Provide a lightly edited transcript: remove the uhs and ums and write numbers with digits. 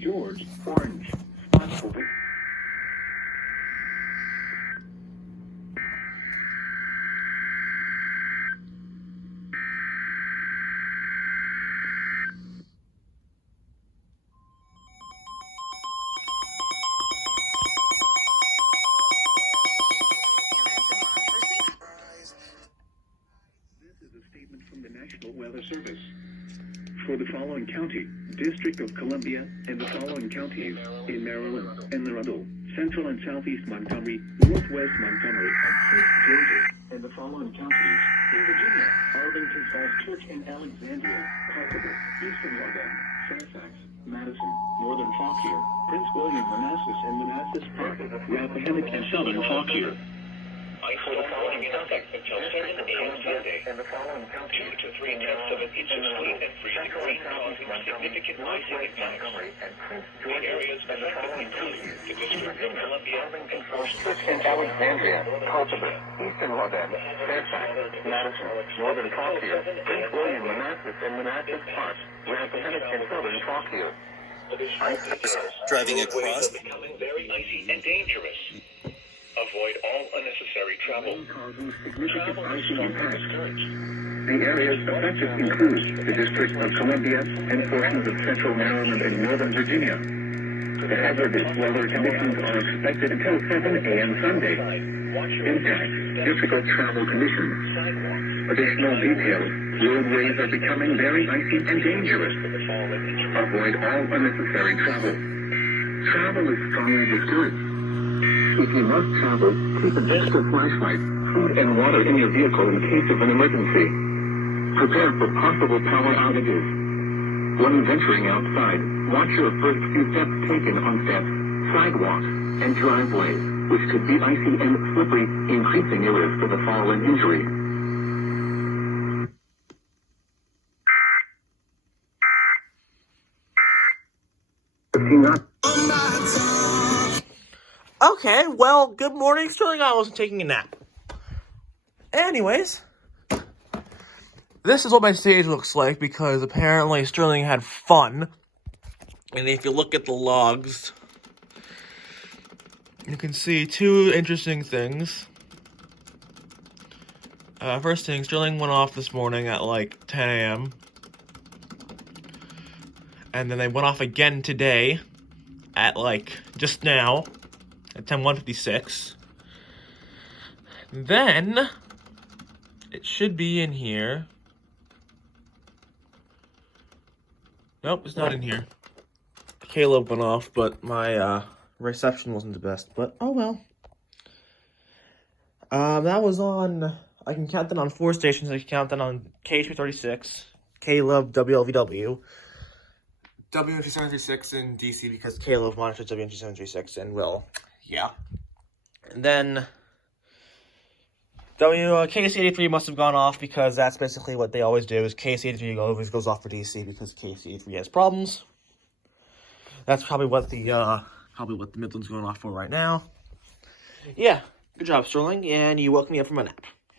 George, orange, spot over. This is a statement from the National Weather Service. For the following county, District of Columbia, and the following counties in Maryland, Anne Arundel, Central and Southeast Montgomery, Northwest Montgomery, and Prince George's, and the following counties in Virginia, Arlington Falls Church and Alexandria, Parker, Eastern London, Fairfax, Madison, Northern Fauquier, Prince William, Manassas, and Manassas Park, Rappahannock, and Southern Fauquier. Ice storm warning in effect until 7 a.m. Sunday. 2 to 3 tenths of an inch of sleet and freezing rain causing significant icing at times. The areas affected include the District of Columbia and First Church and Alexandria, Cultivar, Eastern London, Fairfax, Madison, Northern Fauquier, Prince William, Manassas, and Manassas Park, Rappahannock, and Southern Fauquier. Driving across. Becoming very icy and dangerous. Avoid all unnecessary travel. Causing significant icing impacts. Discouraged. The areas affected include the District of Columbia and portions of Central Maryland and Northern Virginia. The hazardous weather conditions are expected until 7 a.m. Sunday. Impact: difficult travel conditions. Additional details: roadways are becoming very icy and dangerous. Avoid all unnecessary travel. Travel is strongly discouraged. If you must travel, keep an extra flashlight, food, and water in your vehicle in case of an emergency. Prepare for possible power outages. When venturing outside, watch your first few steps taken on steps, sidewalks, and driveways, which could be icy and slippery, increasing your risk of a fall and injury. Okay, well, good morning, Sterling. I wasn't taking a nap. Anyways, this is what my stage looks like because apparently Sterling had fun. And if you look at the logs, you can see two interesting things. First thing, Sterling went off this morning at like 10 a.m. And then they went off again today at like just now. At 10:156. Then it should be in here. Nope, it's not in here. KLOVE went off, but my reception wasn't the best. But oh well. That was on. I can count that on 4 stations. I can count that on KH336, KLOVE, WLVW, WNG736 in DC because KLOVE monitors WNG736 and will. Yeah. And then KC83 must have gone off because that's basically what they always do is KC83 always goes off for DC because KC83 has problems. That's probably what the Midland's going off for right now. Yeah, good job, Sterling, and you woke me up from a nap.